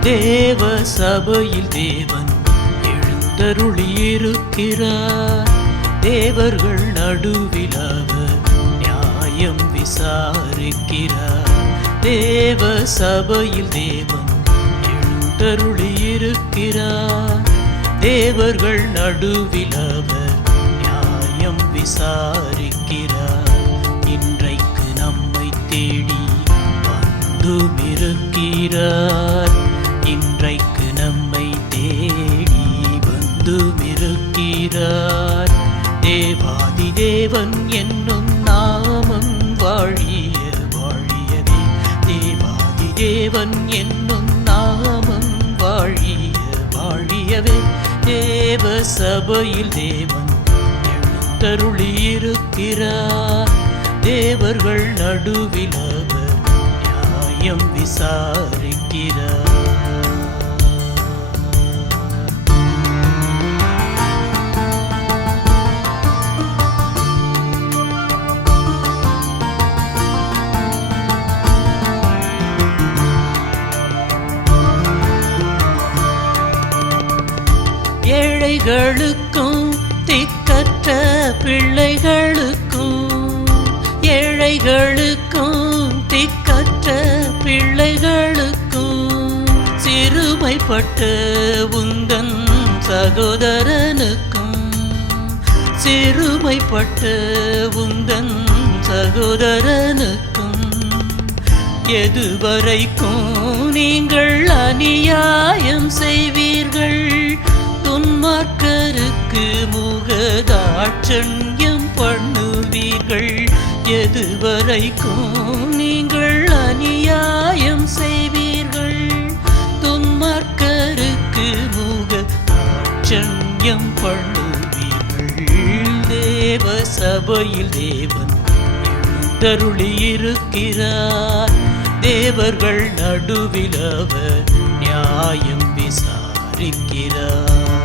தேவ சபையில் தேவன் எழுந்தருளியிருக்கிறார். தேவர்கள் நடுவில் அவர் நியாயம் விசாரிக்கிறார். தேவ சபையில் தேவன் எழுந்தருளியிருக்கிறார். தேவர்கள் நடுவில் அவர் நியாயம் விசாரிக்கிறார். இன்றைக்கு நம்மை தேடி வந்துமிருக்கிறார். இருக்கிறார் தேவாதி தேவன் என்னும் நாமம் வாழிய வாழியவே. தேவாதி தேவன் என்னும் நாமம் வாழிய வாழியவே. தேவ சபையில் தேவன் எழுந்தருளியிருக்கிறார். தேவர்கள் நடுவில் அவர் நியாயம் விசாரிக்கிறார். ஏழைகளுக்கும் திக்கற்ற பிள்ளைகளுக்கும் ஏழைகளுக்கும் திக்கற்ற பிள்ளைகளுக்கும் சிறுமைப்பட்ட உந்தன் சகோதரனுக்கும் சிறுமைப்பட்ட உந்தன் சகோதரனுக்கும் எதுவரைக்கும் நீங்கள் அநியாயம் செய்வீர்கள். மக்கருக்கு முகதாட்சண்யம் பண்ணுவீர்கள். எதுவரைக்கும் நீங்கள் அநியாயம் செய்வீர்கள். துன்மார்க்கருக்கு முகதாட்சண்யம் பண்ணுவீர்கள். தேவ சபையில் தேவன் தருளியிருக்கிறார். தேவர்கள் நடுவில் அவர் நியாயம் விசாரிக்கிறார்.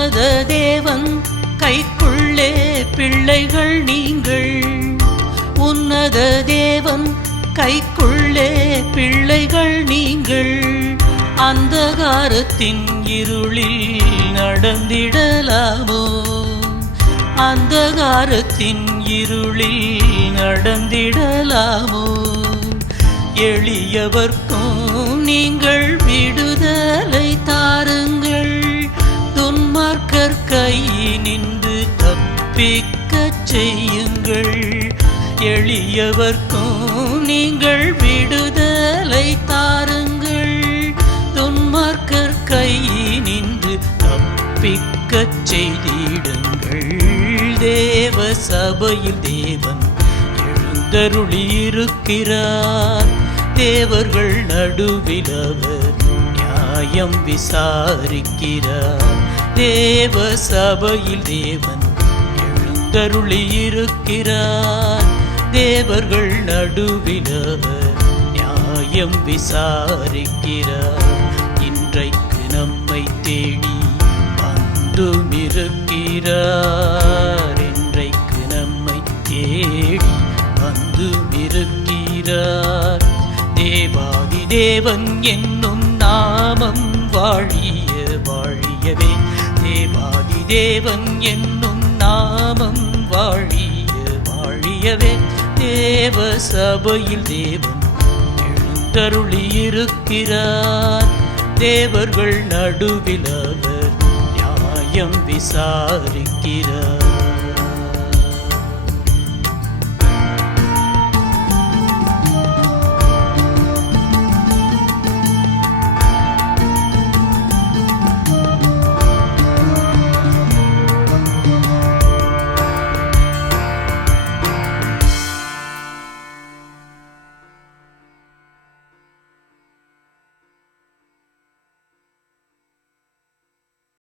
உன்னத தேவன். கைக்குள்ளே பிள்ளைகள் நீங்கள். உன்னத தேவன் கைக்குள்ளே பிள்ளைகள் நீங்கள். அந்தகாரத்தின் இருளில் நடந்திடலாமோ? அந்தகாரத்தின் இருளில் நடந்திடலாமோ? எளியவர்க்கும் நீங்கள் நின்று தப்பிக்கச் செய்யுங்கள். எளியவர்க்கும் நீங்கள் விடுதலை தாருங்கள். துன்மார்க்கர் கையினின்று தப்பிக்கச் செய்திடுங்கள். தேவ சபையில் தேவன் எழுந்தருளியிருக்கிறார். தேவர்கள் நடுவில் அவர் நியாயம் விசாரிக்கிறார். தேவ சபையில் தேவன் எழுந்தருளி இருக்கிறார் தேவர்கள் நடுவில் நியாயம் விசாரிக்கிறார். இன்றைக்கு நம்மை தேடி வந்தும் இருக்கிறார் இன்றைக்கு நம்மை தேடி வந்தும் இருக்கிறார் தேவாதி தேவன் என்னும் நாமம் வாழி வாழியவே தேவாதி தேவன் என்னும் நாமம் வாழிய வாழியவே தேவ சபையில் தேவன் எழுந்தருளியிருக்கிறார். தேவர்கள் நடுவில் அவர் நியாயம் விசாரிக்கிறார்.